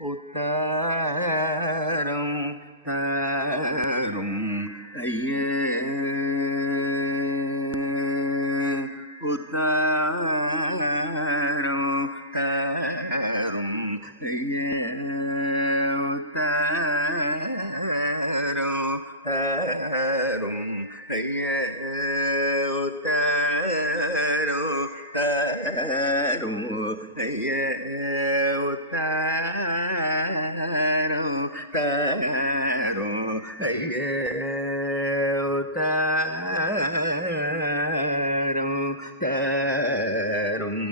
உத்தாரம் தாரும் ஐயே உத்தாரம் தாரும் ஐயே உத்தாரம் தாரும் ஐயே உத்தாரம் தாரும் ஐயே தாரோ ஐயே தாரோ தாரும்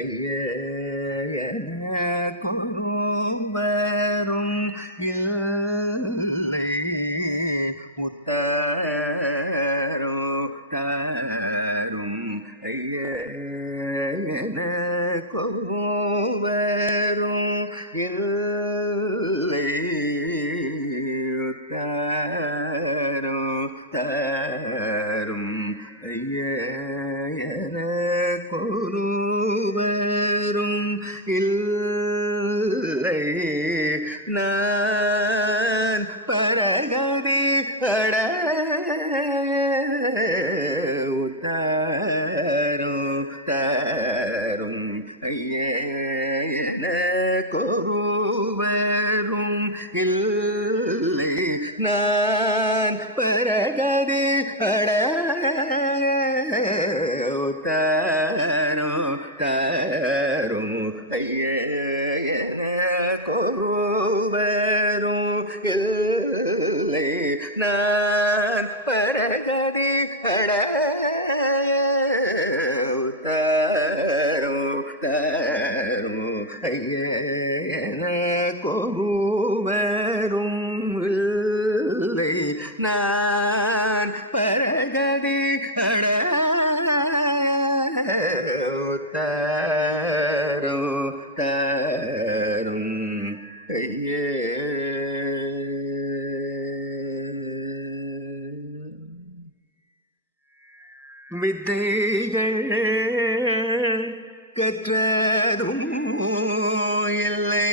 ஐயே எனக்கும் இல்லை முத்தாரோ தாரும் ஐயே எனக்கும் இல்லை தாரோ தாரும் ஐயே எனக்கொருவரும் இல்லை நான் பரகதி உத்தாரோ தாரும் ஐயே எனக்கொருவரும் இல்லை நான் பரகதி தாரோ தாரும் ஐயே எனக்கொருவரும் இல்லை நான் பரகதி தாரோ தாரும் ஐயே எனக்கொருவரும் இல்லை நான் பரகதி தாரோ தாரும் ஐயே வித்தைகள் கற்றதும் இல்லை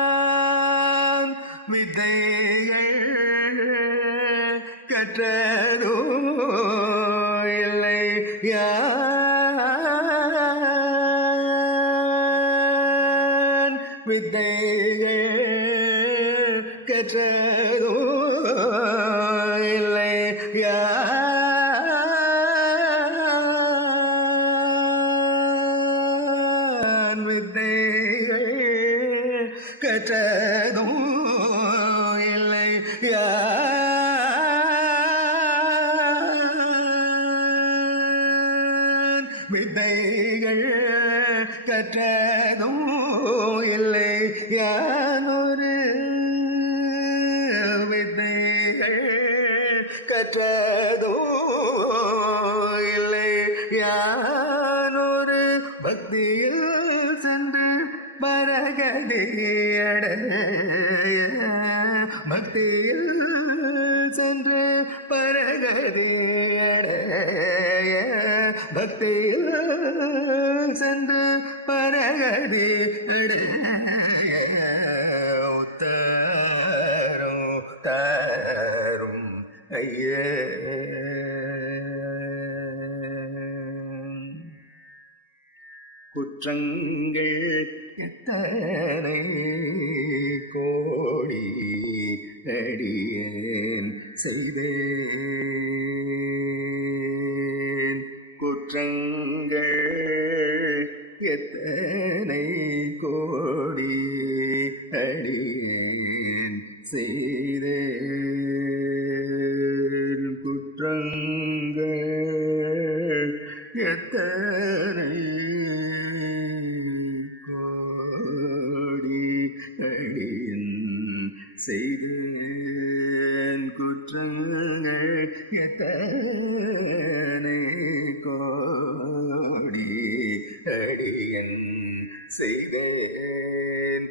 யான் வித்தைகள் கற்றதோ இல்லை யான் வித்தைகள் கற்றதோ இல்லை யான் வித்தைகள் கற்றதோ இல்லை யான் வித்தைகள் கற்றதோ இல்லை யானொரு வித்தைகள் கற்றதோ இல்லை யானொரு பக்தியில் சென்று பரகதியடைய பக்தியில் சென்று பரகதியடைய பக்தியில் சென்று பரகதியடைய உத்தாரோ தாரும் ஐயே குற்றங்கள் எத்தனை கோடி அடியேன் செய்தேன் குற்றங்கள் எத்தனை கோடி அடியேன் செய்தேன் குற்றங்கள் எத்தனை அடியேன் செய்தேன் குற்றங்கள் எத்தனை கோடி அடியேன் செய்தேன்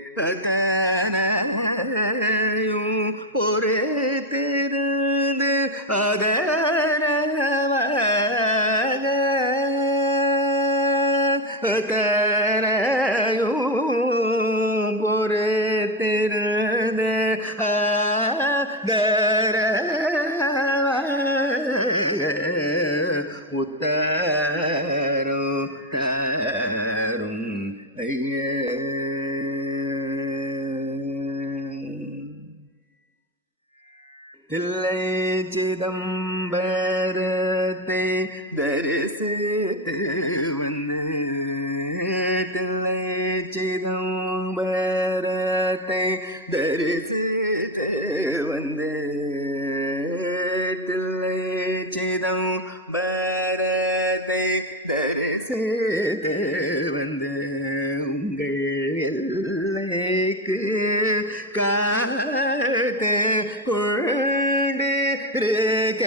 அத்தனையும் ஒரே திருந்து அதனவாக தரையும் பொறுத்திருந்து ஆதர உத்தரும் தரும் ஐயே. தில்லை சிதம்பரத்தை தரிசித்து வந்த தில்லை சிதம்பரத்தை தரிசித்து வந்த தில்லை சிதம்பரத்தை தரிசித்து வந்த உங்கள் எல்லைக்கு காத்தே கொண்டிருக்க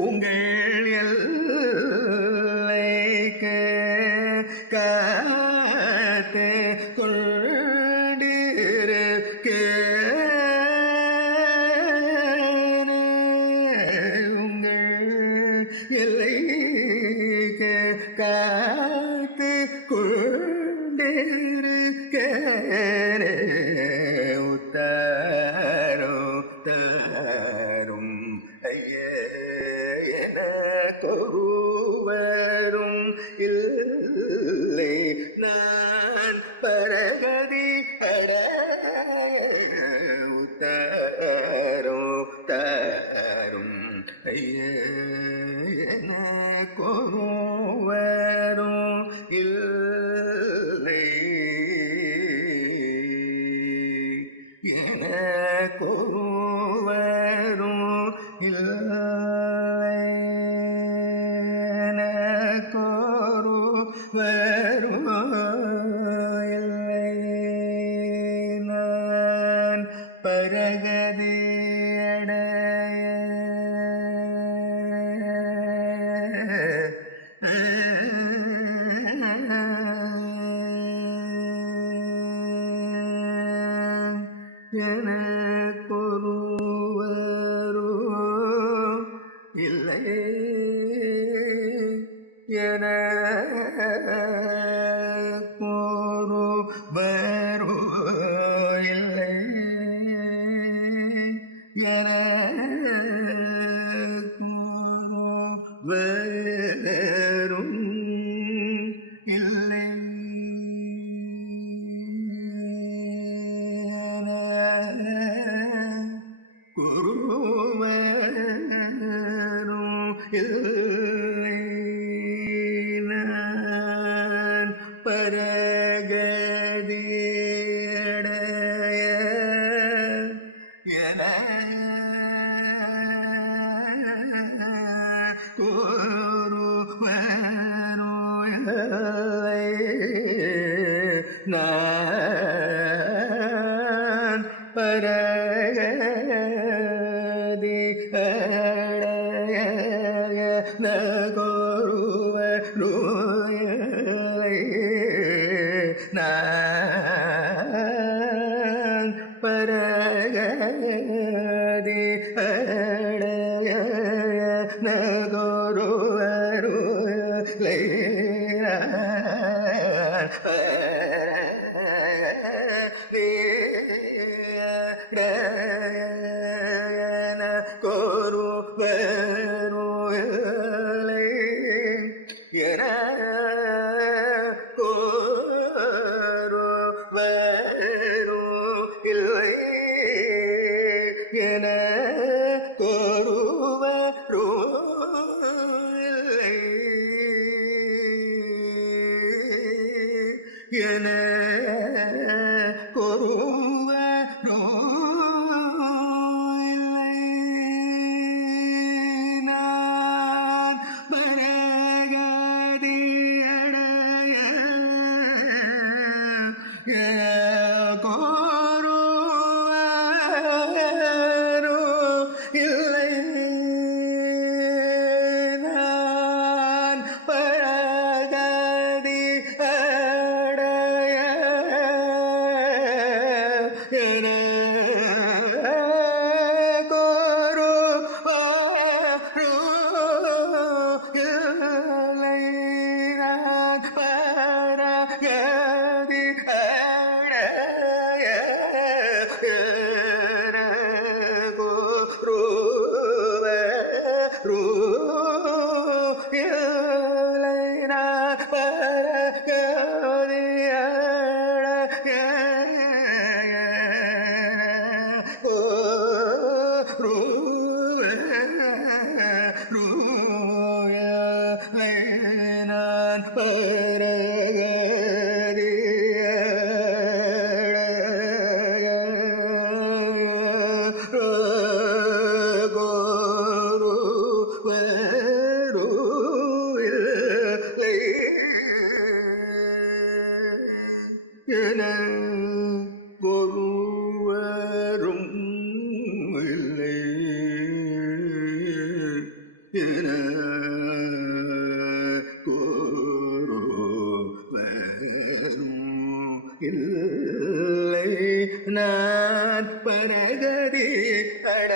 உங்கள் எல்லைக்கு காத்தே கொண்டிருக்க உங்கள் எல்லைக்கு காத்து கொண்டிருக்க உத்தரோ தரும் ஐயே. எனக்கொருவரும் இல்லை நான் பரகதி அடைய உத்தரோ தரும் ஐயே. எனக்கொருவரும் இல்லை எனக்கொருவரும் இல்லை எனக்கொருவரும் இல்லை நான் பரகதி எனக்கொருவரும் இல்லை எனக்கொருவரும் இல்லை எனக்கொருவரும் இல்லை குருவரும் இல்லை நான் பரகதி அடைய என குருவரும் இல்லை நான் பரகதி அடைய நகொருவரும் இல்லை நான் பரகதி அடைய நகொருவரும் இல்லை என கூறுவரும் இல்லை நான் பரகதி அட